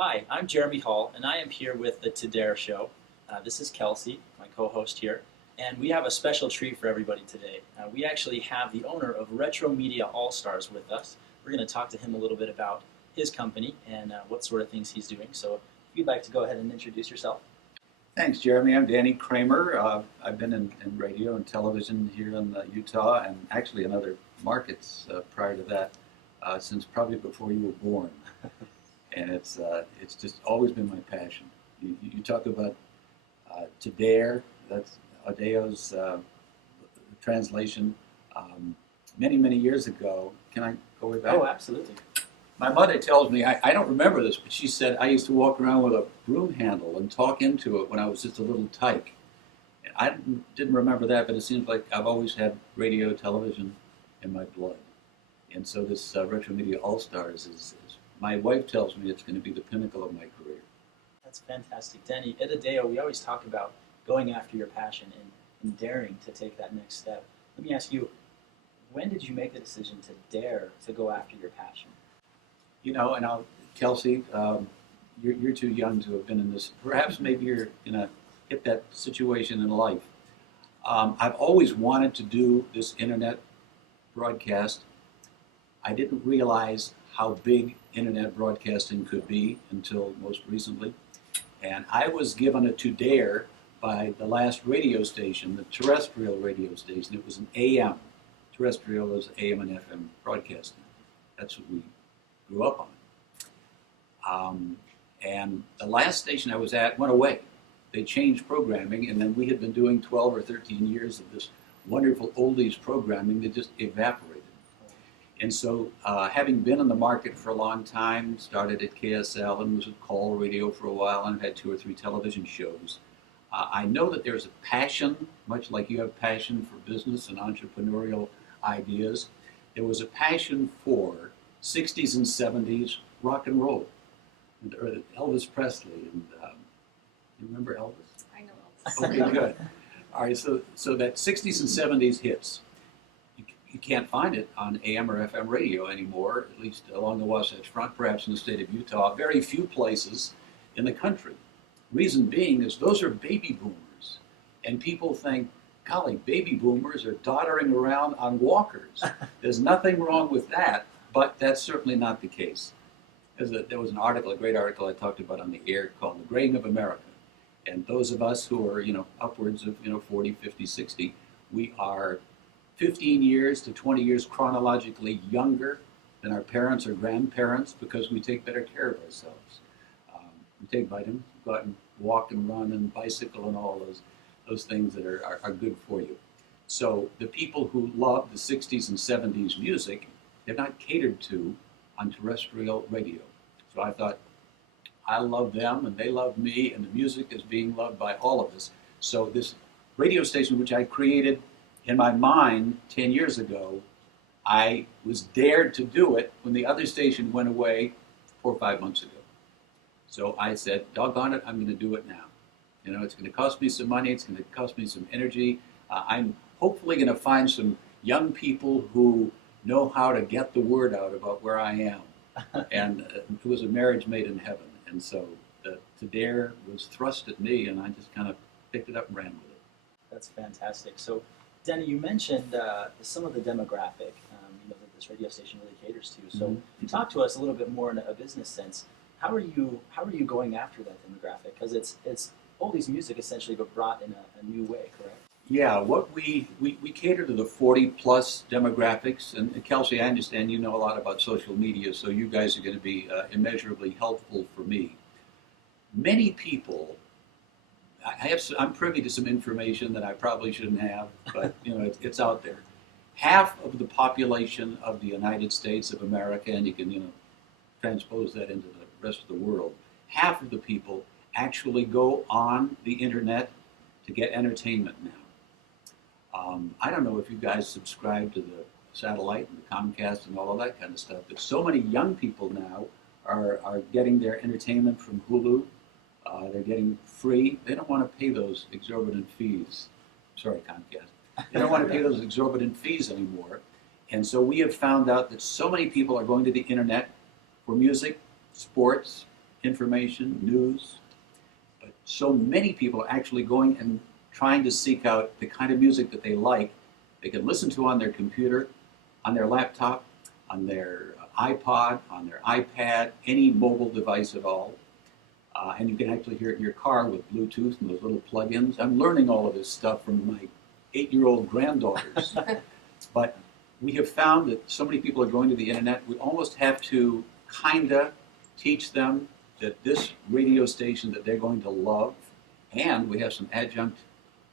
Hi, I'm Jeremy Hall, and I am here with the Tadare Show. This is Kelsey, my co-host here, and we have a special treat for everybody today. We actually have the owner of Retro Media All Stars with us. We're going to talk to him a little bit about his company and what sort of things he's doing. So if you'd like to go ahead and introduce yourself. Thanks, Jeremy. I'm Danny Kramer. I've been in radio and television here in Utah and actually in other markets prior to that since probably before you were born. And it's just always been my passion. You talk about to dare, that's Audeo's translation. Many years ago, can I go way back? Oh, absolutely. My mother tells me, I don't remember this, but she said I used to walk around with a broom handle and talk into it when I was just a little tyke. And I didn't remember that, but it seems like I've always had radio, television in my blood. And so this Retro Media All Stars is, my wife tells me it's going to be the pinnacle of my career. That's fantastic. Danny, at Audeo, we always talk about going after your passion and daring to take that next step. Let me ask you, when did you make the decision to dare to go after your passion? You know, and Kelsey, you're too young to have been in this. Perhaps maybe you're going to hit that situation in life. I've always wanted to do this internet broadcast. I didn't realize how big internet broadcasting could be until most recently. And I was given a to dare by the last radio station, the terrestrial radio station. It was an AM. Terrestrial was AM and FM broadcasting. That's what we grew up on. And the last station I was at went away. They changed programming, and then we had been doing 12 or 13 years of this wonderful oldies programming that just evaporated. And so, having been in the market for a long time, started at KSL and was at Call Radio for a while, and had 2 or 3 television shows. I know that there's a passion, much like you have passion for business and entrepreneurial ideas. There was a passion for 60s and 70s rock and roll, and Elvis Presley, and you remember Elvis? I know Elvis. Okay, good. All right, so that 60s and 70s hits, you can't find it on AM or FM radio anymore, at least along the Wasatch Front, perhaps in the state of Utah, very few places in the country. Reason being is those are baby boomers, and people think, golly, baby boomers are doddering around on walkers. There's nothing wrong with that, but that's certainly not the case. There was an article, a great article I talked about on the air called The Graying of America. And those of us who are, upwards of, 40, 50, 60, we are 15 years to 20 years chronologically younger than our parents or grandparents because we take better care of ourselves. We take vitamins, go out and walk and run and bicycle and all those things that are good for you. So the people who love the 60s and 70s music, they're not catered to on terrestrial radio. So I thought, I love them and they love me, and the music is being loved by all of us. So this radio station, which I created in my mind 10 years ago, I was dared to do it when the other station went away 4 or 5 months ago. So I said, doggone it, I'm going to do it now. It's going to cost me some money, it's going to cost me some energy. I'm hopefully going to find some young people who know how to get the word out about where I am. And it was a marriage made in heaven. And so to dare was thrust at me, and I just kind of picked it up and ran with it. That's fantastic. So, Danny, you mentioned some of the demographic that this radio station really caters to. So, talk to us a little bit more in a business sense. How are you going after that demographic? Because it's oldies music essentially, but brought in a new way, correct? Yeah, what we cater to the 40-plus demographics. And Kelsey, I understand you know a lot about social media, so you guys are going to be immeasurably helpful for me. Many people, I'm privy to some information that I probably shouldn't have, but it's out there. Half of the population of the United States of America, and you can transpose that into the rest of the world, half of the people actually go on the internet to get entertainment now. I don't know if you guys subscribe to the satellite and the Comcast and all of that kind of stuff, but so many young people now are getting their entertainment from Hulu. They're getting free. They don't want to pay those exorbitant fees. Sorry, Comcast. They don't want to pay those exorbitant fees anymore. And so we have found out that so many people are going to the internet for music, sports, information, news. But so many people are actually going and trying to seek out the kind of music that they like, they can listen to on their computer, on their laptop, on their iPod, on their iPad, any mobile device at all. And you can actually hear it in your car with Bluetooth and those little plug-ins. I'm learning all of this stuff from my 8-year-old granddaughters. But we have found that so many people are going to the internet, we almost have to kinda teach them that this radio station that they're going to love, and we have some adjunct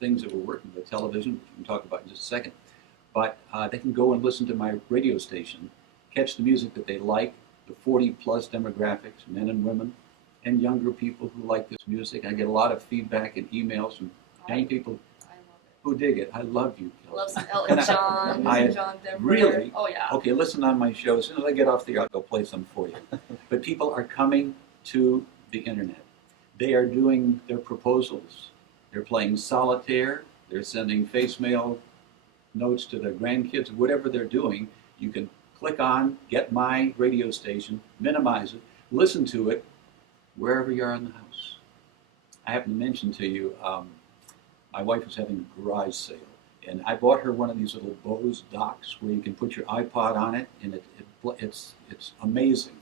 things that we're working with, television, which we can talk about in just a second, but they can go and listen to my radio station, catch the music that they like, the 40-plus demographics, men and women, and younger people who like this music. I get a lot of feedback and emails from young people who dig it. I love you, Kelsey. I love some Elton John, John Denver. Really? Oh, yeah. Okay, listen on my show. As soon as I get off the air, I'll go play some for you. But people are coming to the internet. They are doing their proposals. They're playing solitaire. They're sending face mail notes to their grandkids. Whatever they're doing, you can click on, get my radio station, minimize it, listen to it wherever you are in the house. I happen to mention to you, my wife was having a garage sale, and I bought her one of these little Bose docks where you can put your iPod on it, and it's amazing.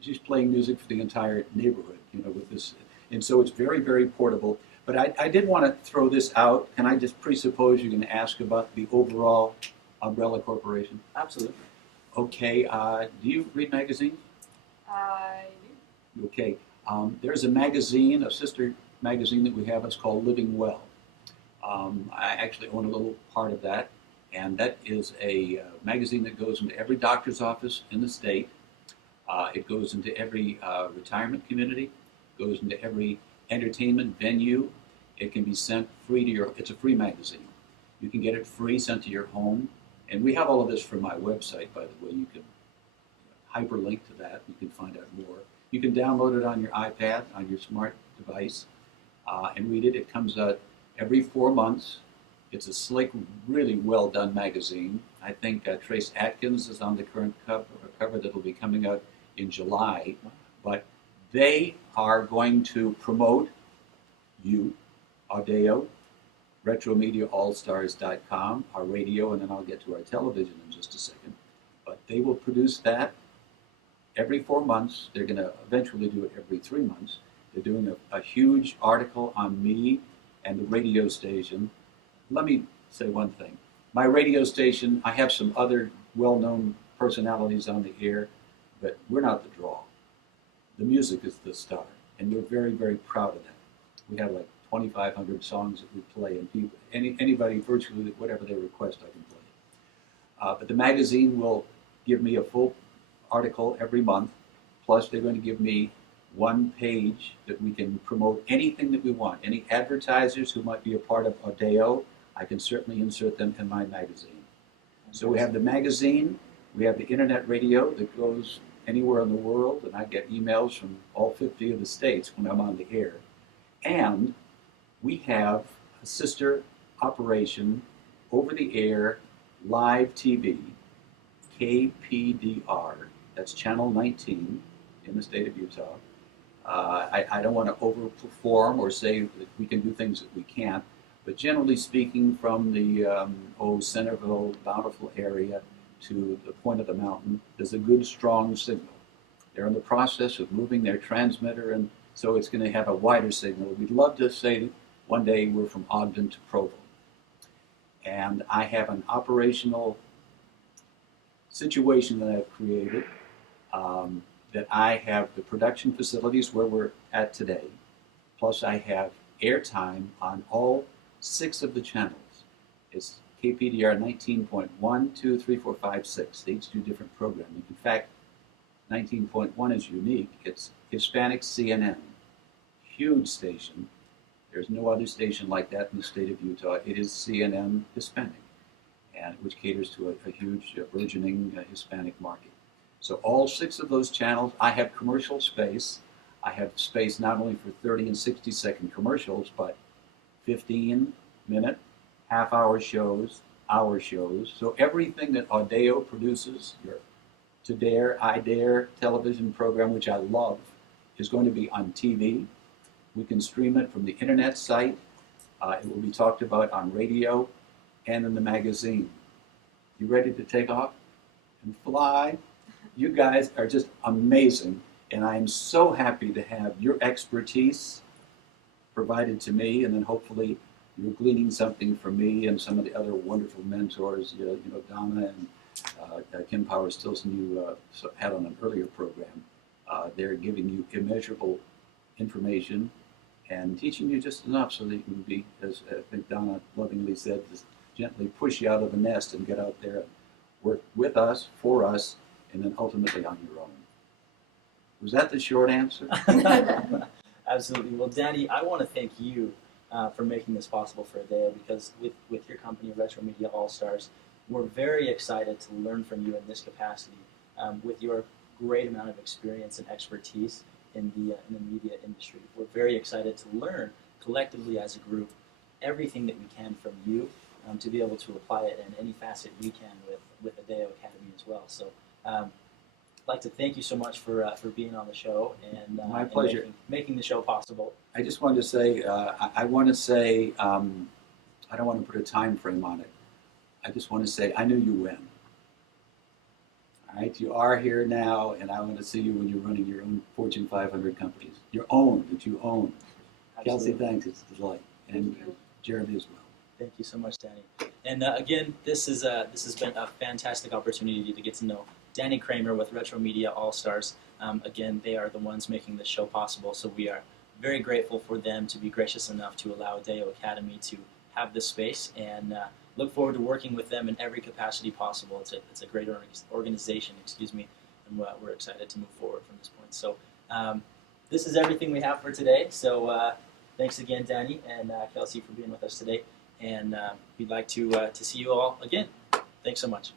She's playing music for the entire neighborhood, with this, and so it's very, very portable. But I did want to throw this out. Can I just presuppose you're going to ask about the overall umbrella corporation? Absolutely. Okay. Do you read magazines? I do. Okay. There's a magazine, a sister magazine that we have. It's called Living Well. I actually own a little part of that, and that is a magazine that goes into every doctor's office in the state. It goes into every retirement community, goes into every entertainment venue. It can be sent free to your, it's a free magazine. You can get it free sent to your home. And we have all of this from my website, by the way. You can hyperlink to that. You can find out more. You can download it on your iPad, on your smart device, and read it. It comes out every 4 months. It's a slick, really well done magazine. I think Trace Atkins is on the current cover that'll be coming out in July. But they are going to promote you, Audeo, RetroMediaAllStars.com, our radio, and then I'll get to our television in just a second. But they will produce that every 4 months. They're going to eventually do it every 3 months. They're doing a huge article on me and the radio station. Let me say one thing. My radio station, I have some other well-known personalities on the air, but we're not the draw. The music is the star, and we're very, very proud of that. We have like 2,500 songs that we play, and people, anybody, virtually whatever they request, I can play. But the magazine will give me a full article every month, plus they're going to give me one page that we can promote anything that we want. Any advertisers who might be a part of Audeo, I can certainly insert them in my magazine. So we have the magazine, we have the internet radio that goes anywhere in the world, and I get emails from all 50 of the states when I'm on the air. And we have a sister operation over the air, live TV, KPDR, that's Channel 19 in the state of Utah. I don't want to overperform or say that we can do things that we can't, but generally speaking, from the Centerville, Bountiful area to the point of the mountain, there's a good, strong signal. They're in the process of moving their transmitter, and so it's going to have a wider signal. We'd love to say that one day we're from Ogden to Provo. And I have an operational situation that I've created, that I have the production facilities where we're at today, plus I have airtime on all 6 of the channels. It's KPDR 19.1, 2, 3, 4, 5, 6. They each do different programming. In fact, 19.1 is unique. It's Hispanic CNN. Huge station. There's no other station like that in the state of Utah. It is CNN Hispanic, and which caters to a huge burgeoning Hispanic market. So all 6 of those channels, I have commercial space. I have space not only for 30 and 60-second commercials, but 15-minute, half-hour shows, hour shows. So everything that Audeo produces, your To Dare, I Dare television program, which I love, is going to be on TV. We can stream it from the internet site. It will be talked about on radio and in the magazine. You ready to take off and fly? You guys are just amazing, and I am so happy to have your expertise provided to me, and then hopefully you're gleaning something from me and some of the other wonderful mentors. Donna and Kim Powers Stilson, you had on an earlier program. They're giving you immeasurable information and teaching you just enough so that you can be, as I think Donna lovingly said, just gently push you out of the nest and get out there and work with us, for us, and then ultimately on your own. Was that the short answer? Absolutely. Well, Danny, I want to thank you for making this possible for Audeo, because with your company, Retro Media All-Stars, we're very excited to learn from you in this capacity with your great amount of experience and expertise in the media industry. We're very excited to learn collectively as a group everything that we can from you to be able to apply it in any facet we can with Audeo Academy as well. So I'd like to thank you so much for being on the show and my pleasure. And making the show possible. I just wanted to say, I want to say, I don't want to put a time frame on it. I just want to say, I knew you win. All right, you are here now, and I want to see you when you're running your own Fortune 500 companies. Your own, that you own. Absolutely. Kelsey, thanks. It's a delight. And Jeremy as well. Thank you so much, Danny. And again, this has been a fantastic opportunity to get to know Danny Kramer with Retro Media All-Stars. Again, they are the ones making this show possible, so we are very grateful for them to be gracious enough to allow Audeo Academy to have this space, and look forward to working with them in every capacity possible. It's a great organization, and we're excited to move forward from this point. So this is everything we have for today. So thanks again, Danny and Kelsey, for being with us today, and we'd like to see you all again. Thanks so much.